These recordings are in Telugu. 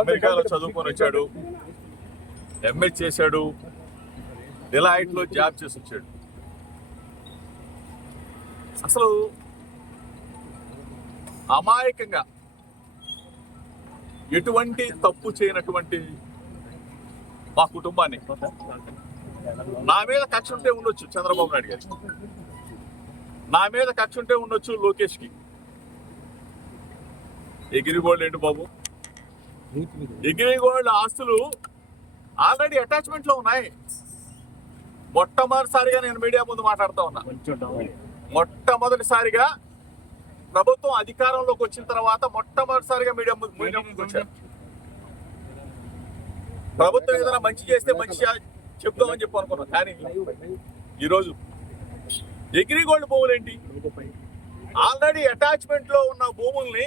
అమెరికాలో చదువుకొని వచ్చాడు. ఎంఏ చేశాడు. డిలాయిట్లో జాబ్ చేసి వచ్చాడు. అసలు అమాయకంగా ఎటువంటి తప్పు చేయనటువంటి మా కుటుంబాన్ని నా మీద కక్ష ఉంటే ఉండొచ్చు చంద్రబాబు నాయుడు గారికి నా మీద కక్ష ఉంటే ఉండొచ్చు లోకేష్కి ఎగిరిగోల్డ్ ఏంటి బాబు? ఎగ్రిగోల్డ్ ఆస్తులు ఆల్రెడీ అటాచ్మెంట్లో ఉన్నాయి. మొట్టమొదటిసారిగా నేను మీడియా ముందు మాట్లాడుతా ఉన్నా. మొట్టమొదటిసారిగా ప్రభుత్వం అధికారంలోకి వచ్చిన తర్వాత మొట్టమొదటిసారిగా మీడియా ముందు మీడియా ముందుకు వచ్చారు. ప్రభుత్వం ఏదైనా మంచి చేస్తే మంచి చెప్తామని చెప్దామని చెప్పి అనుకున్నాం. కానీ ఈరోజు ఎగ్రిగోల్డ్ భూములు ఏంటి? ఆల్రెడీ అటాచ్మెంట్లో ఉన్న భూముల్ని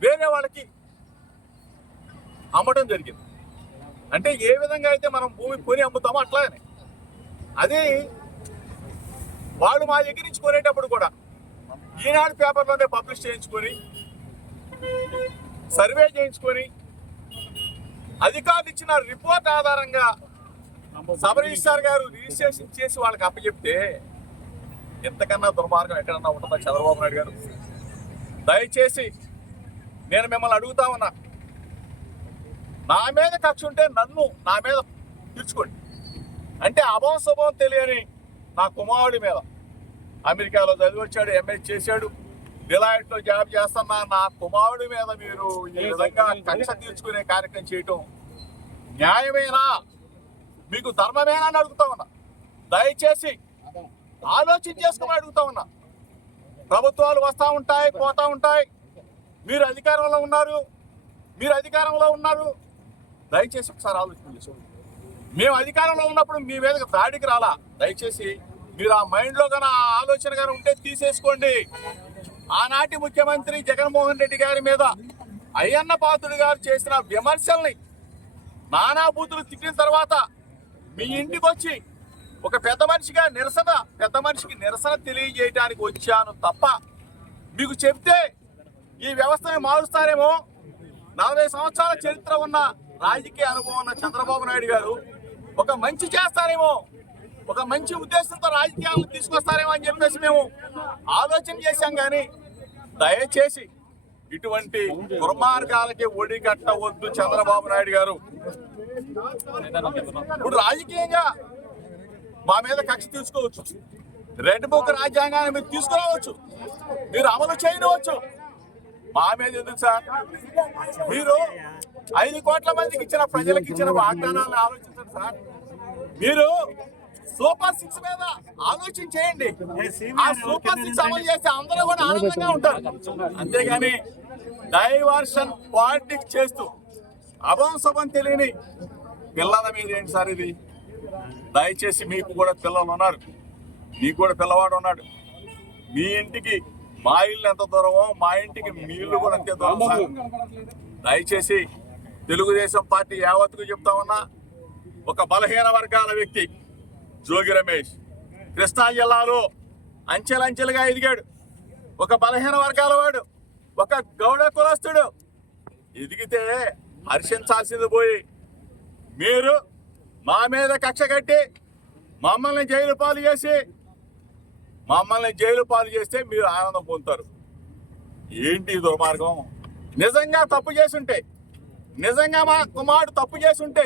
వేరే వాళ్ళకి అమ్మడం జరిగింది. అంటే ఏ విధంగా అయితే మనం భూమి కొని అమ్ముతామో అట్లానే అది వాళ్ళు మా దగ్గర నుంచి కొనేటప్పుడు కూడా ఈనాడు పేపర్లోనే పబ్లిష్ చేయించుకొని సర్వే చేయించుకొని అధికారులు ఇచ్చిన రిపోర్ట్ ఆధారంగా సబ్ రిజిస్టార్ గారు రిజిస్ట్రేషన్ చేసి వాళ్ళకి అప్పచెప్తే ఎంతకన్నా దుర్మార్గం ఎక్కడన్నా ఉంటుందా చంద్రబాబు నాయుడు గారు. దయచేసి నేను మిమ్మల్ని అడుగుతా ఉన్నా. నా మీద కక్ష ఉంటే నన్ను నా మీద తీర్చుకోండి అంటే అభం శుభం తెలియని నా కుమారుడి మీద. అమెరికాలో చదివి వచ్చాడు ఎంఏ చేశాడు. డిలాయిట్లో జాబ్ చేస్తున్న నా కుమారుడి మీద మీరు ఈ విధంగా కక్ష తీర్చుకునే కార్యక్రమం చేయటం న్యాయమేనా? మీకు ధర్మమేనా అని అడుగుతా ఉన్నా. దయచేసి ఆలోచన చేసుకుని అడుగుతా ఉన్నా. ప్రభుత్వాలు వస్తూ ఉంటాయి పోతా ఉంటాయి. మీరు అధికారంలో ఉన్నారు. మీరు అధికారంలో ఉన్నారు. దయచేసి ఒకసారి ఆలోచన చేసుకోండి మేము అధికారంలో ఉన్నప్పుడు మీ మీద దాడికి రాలా? దయచేసి మీరు ఆ మైండ్లో కానీ ఆ ఆలోచన కానీ ఉంటే తీసేసుకోండి. ఆనాటి ముఖ్యమంత్రి జగన్మోహన్ రెడ్డి గారి మీద అయ్యన్న పాత్రుడు గారు చేసిన విమర్శల్ని నానా బూతులు తిట్టిన తర్వాత మీ ఇంటికి వచ్చి ఒక పెద్ద మనిషిగా నిరసన పెద్ద మనిషికి నిరసన తెలియజేయడానికి వచ్చాను తప్ప మీకు చెప్తే ఈ వ్యవస్థని మారుస్తారేమో నలభై సంవత్సరాల చరిత్ర ఉన్న రాజకీయ అనుభవం ఉన్న చంద్రబాబు నాయుడు గారు ఒక మంచి చేస్తారేమో ఒక మంచి ఉద్దేశంతో రాజకీయాలను తీసుకొస్తారేమో అని చెప్పేసి మేము ఆలోచన చేశాం కానీ దయచేసి ఇటువంటి దుర్మార్గాలకి ఒడి కట్టవద్దు చంద్రబాబు నాయుడు గారు. ఇప్పుడు రాజకీయంగా మా మీద కక్ష తీసుకోవచ్చు. రెడ్ బుక్ రాజ్యాంగాన్ని మీరు తీసుకురావచ్చు. మీరు అమలు చేయవచ్చు మా మీద ఎందుకు సార్? మీరు ఐదు కోట్ల మందికి ఇచ్చిన ప్రజలకు ఇచ్చిన వాగ్దానాలను ఆలోచించండి సార్. మీరు సూపర్ సిక్స్ మీద ఆలోచన చేయండి. ఆ సూపర్ సిక్స్ అమలు చేస్తే అందరూ కూడా ఆనందంగా ఉంటారు. అంతేగాని డైవర్షన్ పాలిటిక్స్ చేస్తూ అభంశుభం తెలియని పిల్లల మీద ఏంటి సార్ ఇది? దయచేసి మీకు కూడా పిల్లలు ఉన్నారు. మీకు కూడా పిల్లవాడు ఉన్నాడు. మీ ఇంటికి మా ఇల్లు ఎంత దూరమో మా ఇంటికి మీ ఇల్లు కూడా అంతే దూరం సార్. దయచేసి తెలుగుదేశం పార్టీ యావత్తుకు చెప్తా ఉన్నా ఒక బలహీన వర్గాల వ్యక్తి జోగి రమేష్ కృష్ణా జిల్లాలో అంచెలంచెలుగా ఎదిగాడు. ఒక బలహీన వర్గాల వాడు ఒక గౌడ కులస్తుడు. ఎదిగితే హర్షించాల్సింది పోయి మీరు మా మీద కక్ష కట్టి మమ్మల్ని జైలు పాలు చేసి మమ్మల్ని జైలు పాలు చేస్తే మీరు ఆనందం పొందుతారు. ఏంటి దుర్మార్గం నిజంగా తప్పు చేసుంటే నిజంగా మా కుమారుడు తప్పు చేసుంటే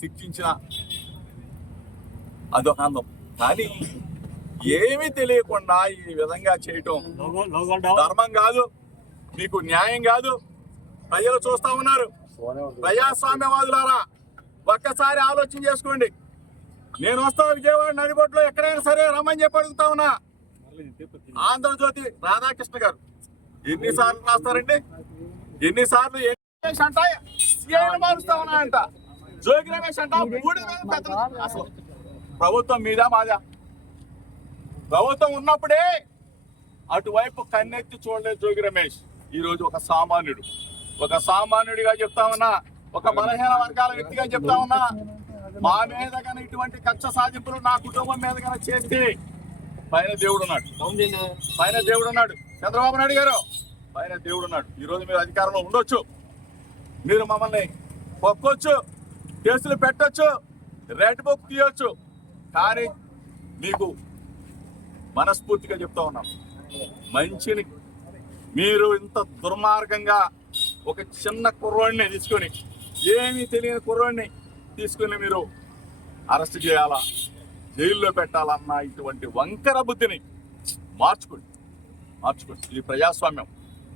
శిక్షించిన అదొక అందం కానీ ఏమీ తెలియకుండా ఈ విధంగా చేయటం ధర్మం కాదు మీకు న్యాయం కాదు. ప్రజలు చూస్తా ఉన్నారు. ప్రజాస్వామ్యవాదులారా ఒక్కసారి ఆలోచన చేసుకోండి. నేను వస్తా విజయవాడ నడిబొట్లో ఎక్కడైనా సరే రమ్మని చెప్పి అడుగుతా ఉన్నా. ఆంధ్రజ్యోతి రాధాకృష్ణ గారు. ఎన్నిసార్లు రాస్తారండి? ఎన్నిసార్లు ఎన్ని రమేష్ అంట సీఐని మారుస్తా ఉన్నాయంట. జోగి రమేష్ అంట మూడు పెద్ద అసలు ప్రభుత్వం మీద మాదా? ప్రభుత్వం ఉన్నప్పుడే అటువైపు కన్నెత్తి చూడలేదు జోగి రమేష్. ఈ రోజు ఒక సామాన్యుడు. ఒక సామాన్యుడిగా చెప్తా ఉన్నా ఒక బలహీన వర్గాల వ్యక్తిగా చెప్తా ఉన్నా మా మీద కానీ ఇటువంటి కక్ష సాధింపులు నా కుటుంబం మీద కానీ చేస్తే పైన దేవుడు ఉన్నాడు పైన దేవుడు ఉన్నాడు చంద్రబాబు నాయుడు గారు పైన దేవుడు ఉన్నాడు ఈ రోజు మీరు అధికారంలో ఉండొచ్చు. మీరు మమ్మల్ని పొక్కొచ్చు కేసులు పెట్టొచ్చు రెడ్ బుక్ తీయొచ్చు. కానీ మీకు మనస్ఫూర్తిగా చెప్తా ఉన్నాం. మంచిని మీరు ఇంత దుర్మార్గంగా ఒక చిన్న కుర్రోడిని తీసుకొని ఏమీ తెలియని కుర్రోడిని తీసుకొని మీరు అరెస్ట్ చేయాలా? జైల్లో పెట్టాలన్న ఇటువంటి వంకర బుద్ధిని మార్చుకోండి. మార్చుకోండి. ఇది ప్రజాస్వామ్యం.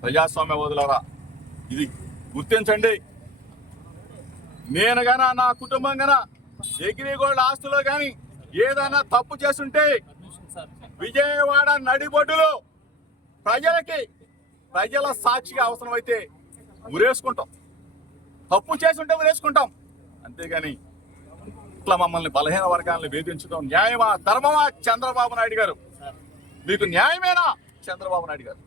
ప్రజాస్వామ్య వదులరా ఇది గుర్తించండి. నేను గన నా కుటుంబం గన ఎగిరిగోళ్ళ ఆస్తులో కానీ ఏదైనా తప్పు చేస్తుంటే విజయవాడ నడిబొడ్డులో ప్రజలకి ప్రజల సాక్షిగా అవసరమైతే ఉరేసుకుంటాం. తప్పు చేసుంటే ఉరేసుకుంటాం. అంతేగాని ఇట్లా మమ్మల్ని బలహీన వర్గాలను వేధించడం న్యాయమా ధర్మమా చంద్రబాబు నాయుడు గారు? మీకు న్యాయమేనా చంద్రబాబు నాయుడు గారు?